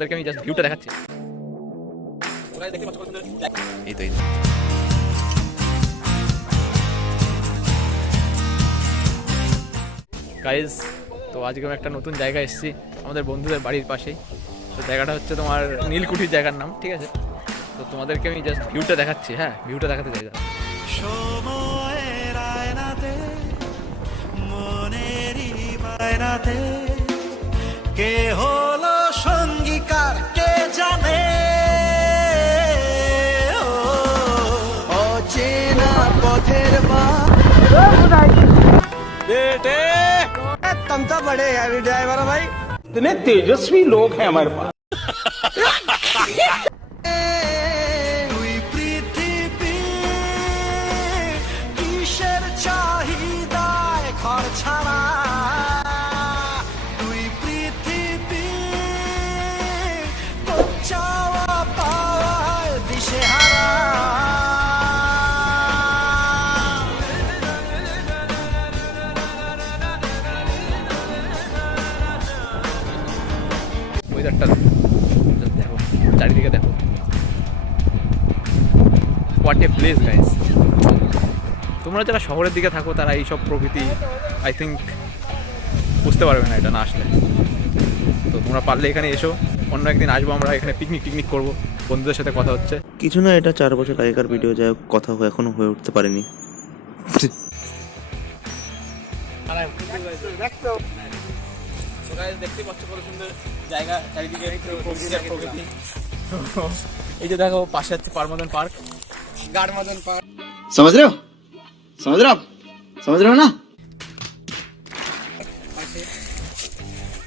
তোমাদেরকে আমি জাস্ট ভিউটা দেখাচ্ছি। এই তো গাইজ, তো আজকে আমি একটা নতুন জায়গায় এসেছি আমাদের বন্ধুদের বাড়ির পাশেই। তো জায়গাটা হচ্ছে তোমার নীলকুঠির জায়গার নাম, ঠিক আছে? তো তোমাদেরকে আমি জাস্ট ভিউটা দেখাচ্ছি। হ্যাঁ, ভিউটা দেখাতে চাই। কে হলো সঙ্গীকার কে জানে, অচেনা পথের बेटे तुम तो बड़े हैवी ड्राइवर हो भाई, इतने तेजस्वी लोग हैं हमारे पास। পৃথিবী কিসের চাহিদায় ঘর ছাড়া, তুই পৃথিবী চাওয়া পাওয়ার দিশেহারা। ওয়েদারটা দেখো, চারিদিকে দেখো, হোয়াট এ প্লেস গাইস। তোমরা যারা শহরের দিকে থাকো তারা এইসব প্রকৃতি আই থিঙ্ক বুঝতে পারবে না এটা না আসলে। তো তোমরা পারলে এখানে এসো, অন্য একদিন আসবো আমরা, এখানে পিকনিক করবো, বন্ধুদের সাথে কথা হচ্ছে। কিছু না, এটা 4 বছর আগেকার ভিডিও, যাই হোক কথা এখনো হয়ে উঠতে পারেনি। দেখতে পাচ্ছ কত সুন্দর জায়গা, চারিদিকে প্রকৃতি। এই যে দেখো পাশে হচ্ছে পারমদন পার্ক, গাড়মদন পার্ক। समझ रहे हो ना?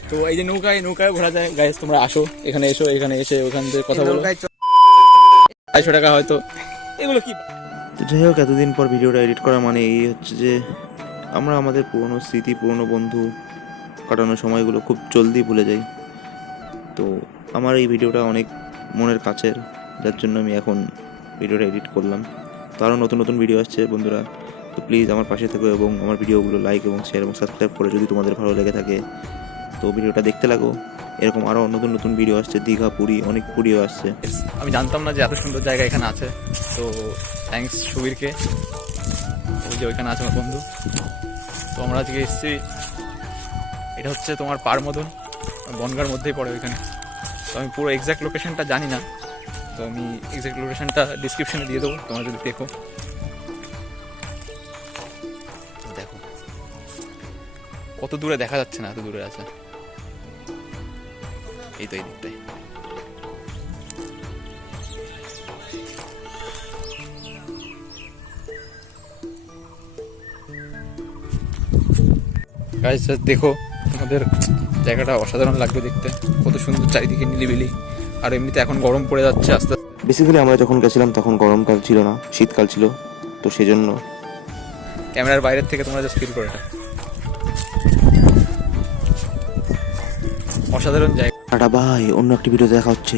তো এই যে নৌকায় ঘোরা যায় গাইস, তোমরা আসো, এখানে এসো, এখানে এসে ওখান থেকে কথা বলো। 250 টাকা হয়তো। এগুলো কি? তো যাই হোক, এতদিন পর ভিডিওটা এডিট করা মানে এই হচ্ছে যে আমরা আমাদের পুরনো স্মৃতি, পুরনো বন্ধু কাটানোর সময়গুলো খুব জলদি ভুলে যাই। তো আমার এই ভিডিওটা অনেক মনের কাছের, যার জন্য আমি এখন ভিডিওটা এডিট করলাম। তো আরও নতুন ভিডিও আসছে বন্ধুরা, তো প্লিজ আমার পাশে থেকো এবং আমার ভিডিওগুলো লাইক এবং শেয়ার এবং সাবস্ক্রাইব করে যদি তোমাদের ভালো লেগে থাকে তো ভিডিওটা দেখতে লাগো। এরকম আরও নতুন ভিডিও আসছে, দীঘা, পুরী, অনেক ভিডিও আসছে। আমি জানতাম না যে এত সুন্দর জায়গা এখানে আছে। তো থ্যাঙ্কস সুবীরকে, ওই যে ওইখানে আছে আমার বন্ধু। তো আমরা আজকে এসেছি, এটা হচ্ছে তোমার পারমদন, বনগাঁর মধ্যেই পড়ে ওইখানে। তো আমি পুরো এক্স্যাক্ট লোকেশনটা জানি না, তো আমি এক্স্যাক্ট লোকেশনটা ডিসক্রিপশনে দিয়ে দেবো, তোমরা যদি দেখো। দেখো কত দূরে দেখা যাচ্ছে না, এত দূরে আছে। এই তো এই দিকটাই। গাইস দেখো, তোমাদের জায়গাটা অসাধারণ লাগবে দেখতে, কত সুন্দর চারিদিকে নিলিবিলি। আর এমনিতে এখন গরম পড়ে যাচ্ছে আস্তে আস্তে। বেসিক্যালি আমরা যখন গেছিলাম তখন গরমকাল ছিল না, শীতকাল ছিল, তো সেজন্য ক্যামেরার বাইরের থেকে তোমরা জাস্ট ফিল করে এটা, অসাধারণ জায়গা। টাটা বাই, অন্য একটি ভিডিও দেখা হচ্ছে।